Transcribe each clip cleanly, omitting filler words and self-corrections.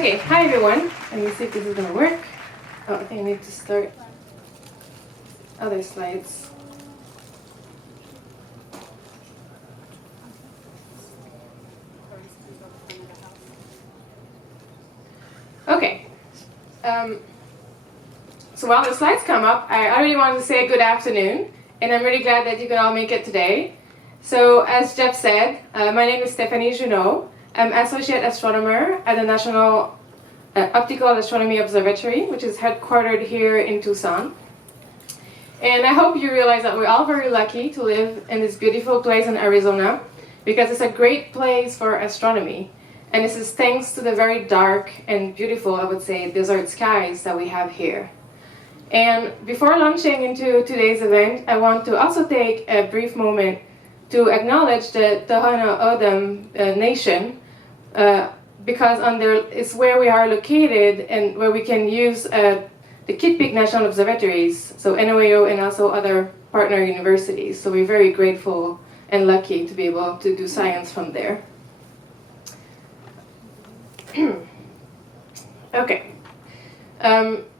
Okay, hi everyone. Let me see if this is gonna work. Oh, I think I need to start other slides. Okay. So while the slides come up, I already wanted to say good afternoon, and I'm really glad that you can all make it today. So as Jeff said, my name is Stéphanie Juneau. I'm Associate Astronomer at the National Optical Astronomy Observatory, which is headquartered here in Tucson. And I hope you realize that we're all very lucky to live in this beautiful place in Arizona, because it's a great place for astronomy. And this is thanks to the very dark and beautiful, I would say, desert skies that we have here. And before launching into today's event, I want to also take a brief moment to acknowledge the Tohono O'odham Nation, because it's where we are located and where we can use the Kitt Peak National Observatories, so NOAO and also other partner universities. So we're very grateful and lucky to be able to do science from there. Okay.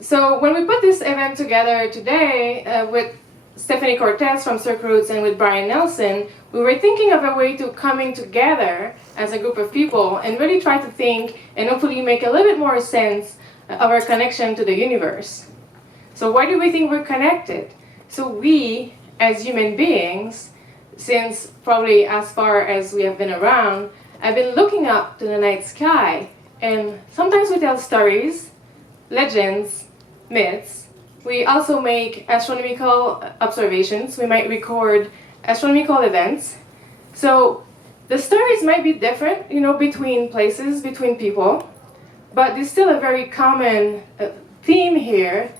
So when we put this event together today with Stephanie Cortes from Cirque Roots and with Bryan Nelson, we were thinking of a way to coming together as a group of people and really try to think and hopefully make a little bit more sense of our connection to the universe. So why do we think we're connected? So we, as human beings, since probably as far as we have been around, have been looking up to the night sky, and sometimes we tell stories, legends, myths. We also make astronomical observations. We might record astronomical events. So the stories might be different, between places, between people, but there's still a very common theme here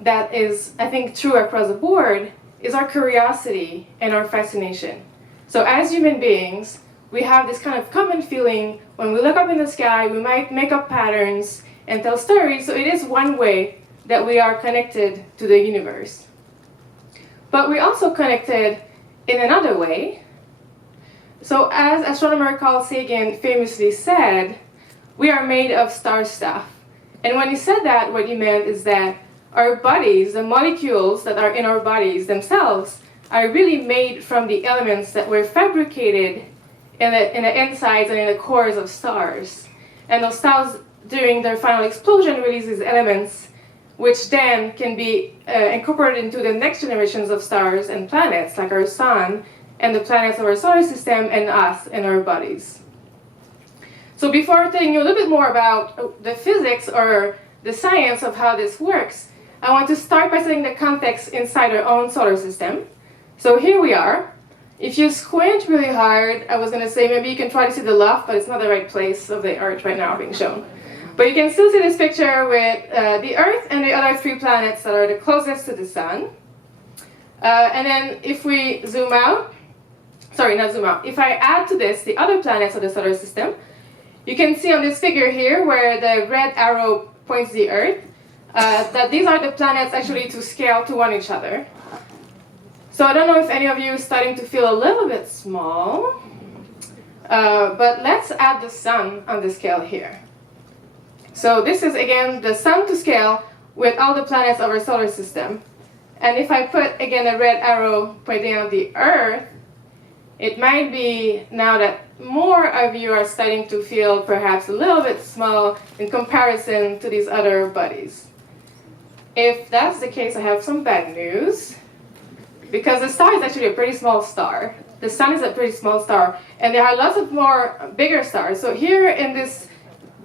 that is, I think, true across the board, is our curiosity and our fascination. So as human beings, we have this kind of common feeling when we look up in the sky, we might make up patterns and tell stories, so it is one way that we are connected to the universe. But we're also connected in another way. So as astronomer Carl Sagan famously said, we are made of star stuff. And when he said that, what he meant is that our bodies, the molecules that are in our bodies themselves, are really made from the elements that were fabricated in the insides and in the cores of stars. And those stars, during their final explosion, release these elements, which then can be incorporated into the next generations of stars and planets, like our sun, and the planets of our solar system, and us and our bodies. So before telling you a little bit more about the physics or the science of how this works, I want to start by setting the context inside our own solar system. So here we are. If you squint really hard, I was going to say maybe you can try to see the loft, but it's not the right place of the Earth right now being shown. But you can still see this picture with the Earth and the other three planets that are the closest to the sun. And then if we zoom out, sorry, not zoom out, if I add to this the other planets of the solar system, you can see on this figure here where the red arrow points the Earth, that these are the planets actually to scale to one each other. So I don't know if any of you are starting to feel a little bit small, but let's add the sun on the scale here. So this is, again, the sun to scale with all the planets of our solar system. And if I put, again, a red arrow pointing out the Earth, it might be now that more of you are starting to feel perhaps a little bit small in comparison to these other bodies. If that's the case, I have some bad news, because the star is actually a pretty small star. The sun is a pretty small star, and there are lots of more bigger stars. So here in this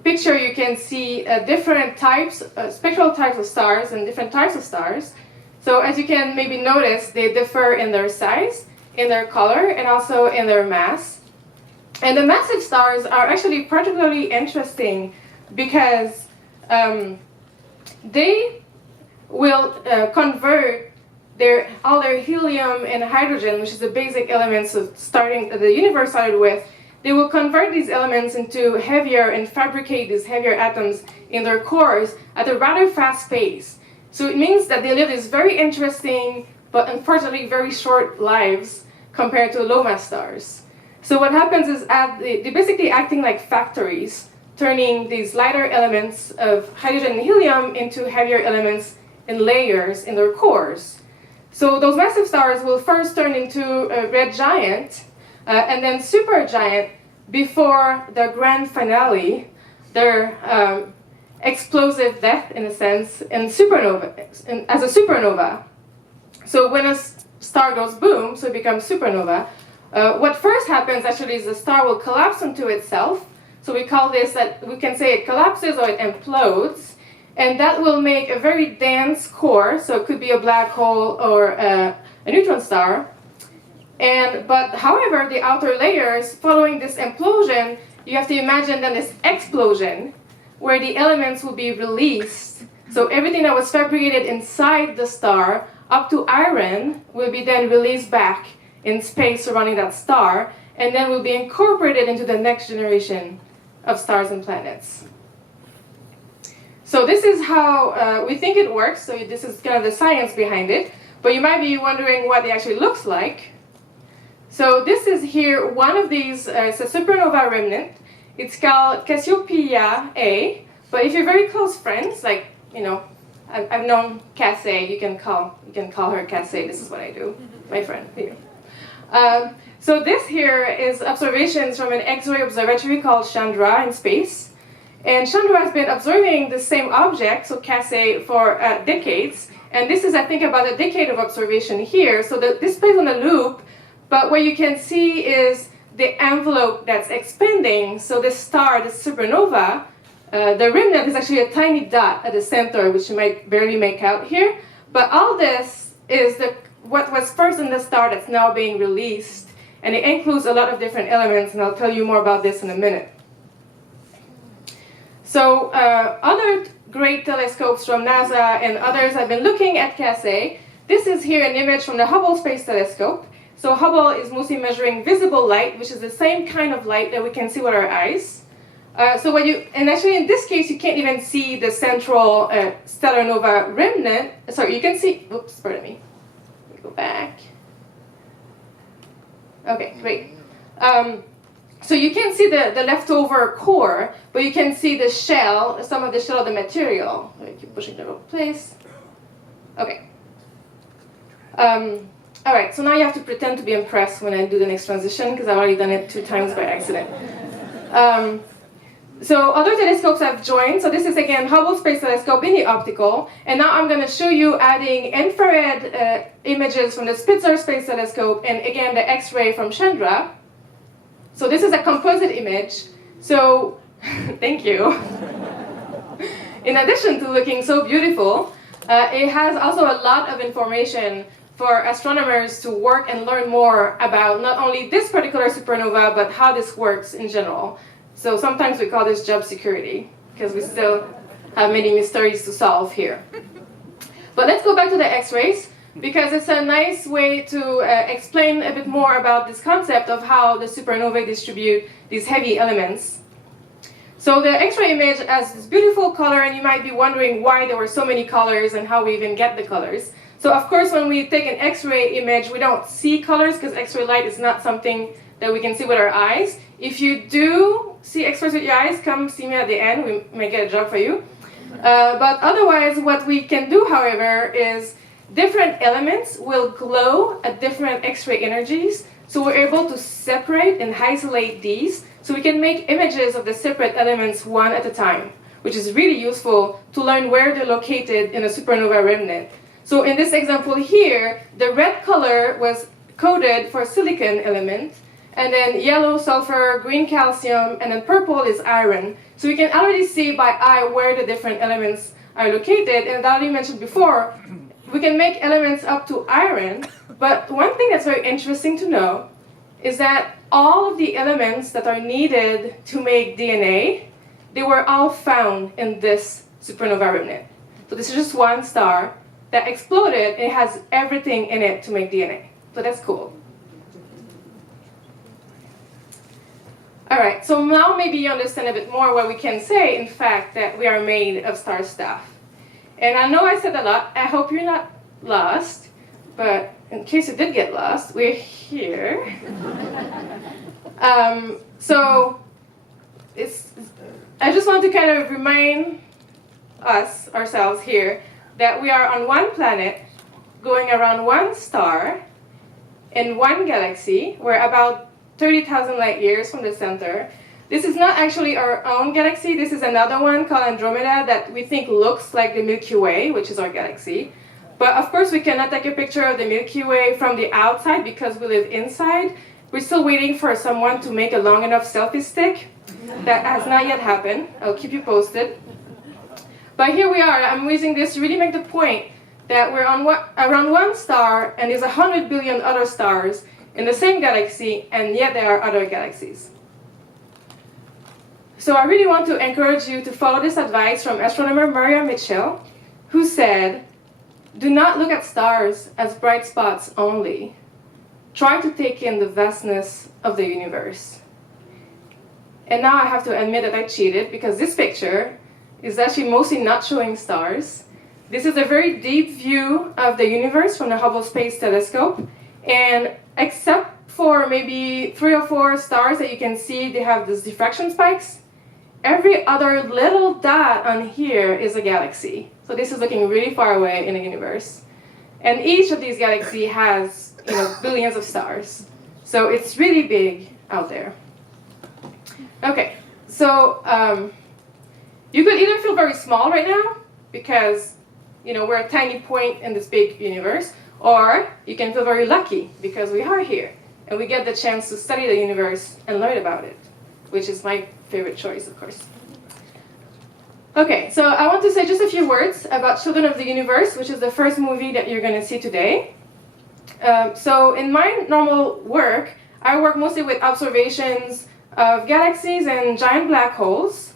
picture, you can see different types, spectral types of stars and different types of stars. So as you can maybe notice, they differ in their size, in their color, and also in their mass. And the massive stars are actually particularly interesting because they will convert all their helium and hydrogen, which is the basic elements of the universe started with. They will convert these elements into heavier and fabricate these heavier atoms in their cores at a rather fast pace. So it means that they live these very interesting, but unfortunately very short lives compared to low mass stars. So what happens is they're basically acting like factories turning these lighter elements of hydrogen and helium into heavier elements in layers in their cores. So those massive stars will first turn into a red giant and then supergiant before their grand finale, their explosive death, in a sense, as a supernova. So when a star goes boom, so it becomes supernova, what first happens actually is the star will collapse into itself. So we call this, that we can say it collapses or it implodes, and that will make a very dense core, so it could be a black hole or a neutron star. But however, the outer layers, following this implosion, you have to imagine then this explosion, where the elements will be released. So everything that was fabricated inside the star, up to iron, will be then released back in space surrounding that star, and then will be incorporated into the next generation of stars and planets. So this is how we think it works. So this is kind of the science behind it. But you might be wondering what it actually looks like. So this is here one of these, it's a supernova remnant. It's called Cassiopeia A. But if you're very close friends, like, you know, I've known Cassie, you can call her Cassie. This is what I do, my friend here. So this here is observations from an X-ray observatory called Chandra in space. And Chandra has been observing the same object, so Cassie, for decades. And this is, I think, about a decade of observation here. So this plays on a loop, but what you can see is the envelope that's expanding. So this star, this supernova, the remnant is actually a tiny dot at the center, which you might barely make out here. But all this is what was first in the star that's now being released. And it includes a lot of different elements, and I'll tell you more about this in a minute. So other great telescopes from NASA and others have been looking at Cassie. This is here an image from the Hubble Space Telescope. So Hubble is mostly measuring visible light, which is the same kind of light that we can see with our eyes. And actually in this case, you can't even see the central stellar nova remnant. Sorry, you can see, oops, pardon me. Let me go back. Okay, great. So you can see the leftover core, but you can see the shell, some of the shell of the material. I keep pushing the wrong place. Okay. All right, so now you have to pretend to be impressed when I do the next transition, because I've already done it 2 times by accident. So other telescopes I've joined. So this is, again, Hubble Space Telescope in the optical. And now I'm going to show you adding infrared images from the Spitzer Space Telescope and, again, the X-ray from Chandra. So this is a composite image. So, thank you. In addition to looking so beautiful, it has also a lot of information for astronomers to work and learn more about not only this particular supernova, but how this works in general. So sometimes we call this job security, because we still have many mysteries to solve here. But let's go back to the X-rays, because it's a nice way to explain a bit more about this concept of how the supernovae distribute these heavy elements. So the X-ray image has this beautiful color, and you might be wondering why there were so many colors and how we even get the colors. So of course, when we take an X-ray image, we don't see colors, because X-ray light is not something that we can see with our eyes. If you do see X-rays with your eyes, come see me at the end. We may get a job for you. But otherwise, what we can do, however, is different elements will glow at different X-ray energies. So we're able to separate and isolate these, so we can make images of the separate elements one at a time, which is really useful to learn where they're located in a supernova remnant. So in this example here, the red color was coded for silicon element, and then yellow sulfur, green calcium, and then purple is iron. So we can already see by eye where the different elements are located. And as I already mentioned before, we can make elements up to iron. But one thing that's very interesting to know is that all of the elements that are needed to make DNA, they were all found in this supernova remnant. So this is just one star that exploded, and it has everything in it to make DNA. So that's cool. All right, so now maybe you understand a bit more what we can say, in fact, that we are made of star stuff. And I know I said a lot. I hope you're not lost. But in case you did get lost, we're here. So I just want to kind of remind ourselves here, that we are on one planet, going around one star, in one galaxy. We're about 30,000 light years from the center. This is not actually our own galaxy. This is another one called Andromeda that we think looks like the Milky Way, which is our galaxy. But of course, we cannot take a picture of the Milky Way from the outside because we live inside. We're still waiting for someone to make a long enough selfie stick. That has not yet happened. I'll keep you posted. But here we are. I'm using this to really make the point that we're on around one star, and there's 100 billion other stars in the same galaxy, and yet there are other galaxies. So I really want to encourage you to follow this advice from astronomer Maria Mitchell, who said, "Do not look at stars as bright spots only. Try to take in the vastness of the universe." And now I have to admit that I cheated, because this picture is actually mostly not showing stars. This is a very deep view of the universe from the Hubble Space Telescope. And except for maybe 3 or 4 stars that you can see, they have these diffraction spikes. Every other little dot on here is a galaxy. So this is looking really far away in the universe. And each of these galaxies has, billions of stars. So it's really big out there. Okay, so you could either feel very small right now, because we're a tiny point in this big universe, or you can feel very lucky because we are here and we get the chance to study the universe and learn about it, which is my favorite choice, of course. Okay, so I want to say just a few words about Children of the Universe, which is the first movie that you're going to see today. So in my normal work, I work mostly with observations of galaxies and giant black holes,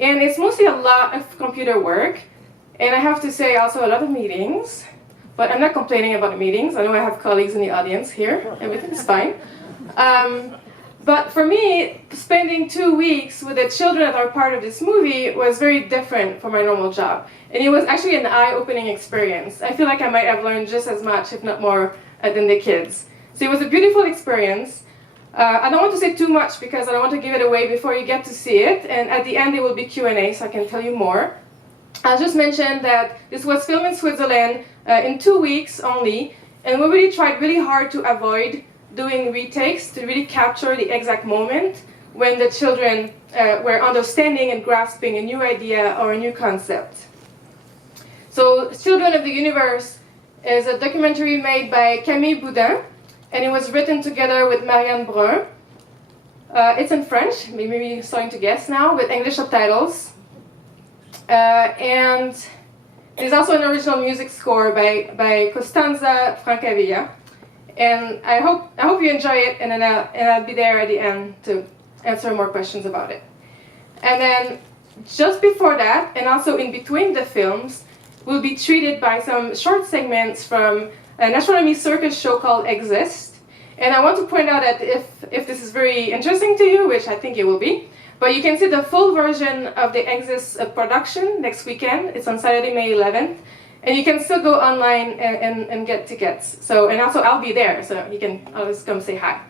and it's mostly a lot of computer work, and I have to say also a lot of meetings, but I'm not complaining about the meetings. I know I have colleagues in the audience here. Everything's fine. But for me, spending 2 weeks with the children that are part of this movie was very different from my normal job, and it was actually an eye-opening experience. I feel like I might have learned just as much, if not more, than the kids. So it was a beautiful experience. I don't want to say too much because I don't want to give it away before you get to see it, and at the end there will be Q&A, so I can tell you more. I'll just mention that this was filmed in Switzerland in 2 weeks only, and we really tried really hard to avoid doing retakes to really capture the exact moment when the children were understanding and grasping a new idea or a new concept. So Children of the Universe is a documentary made by Camille Boudin, and it was written together with Marianne Brun. It's in French, maybe you're starting to guess now, with English subtitles. And there's also an original music score by Costanza Francavilla. And I hope you enjoy it, and then I'll be there at the end to answer more questions about it. And then just before that, and also in between the films, we'll be treated by some short segments from an astronomy circus show called Exist. And I want to point out that if this is very interesting to you, which I think it will be, but you can see the full version of the Exist production next weekend. It's on Saturday, May 11th. And you can still go online and get tickets. So, and also I'll be there, so you can always come say hi.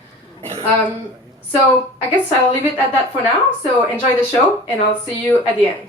So I guess I'll leave it at that for now. So enjoy the show, and I'll see you at the end.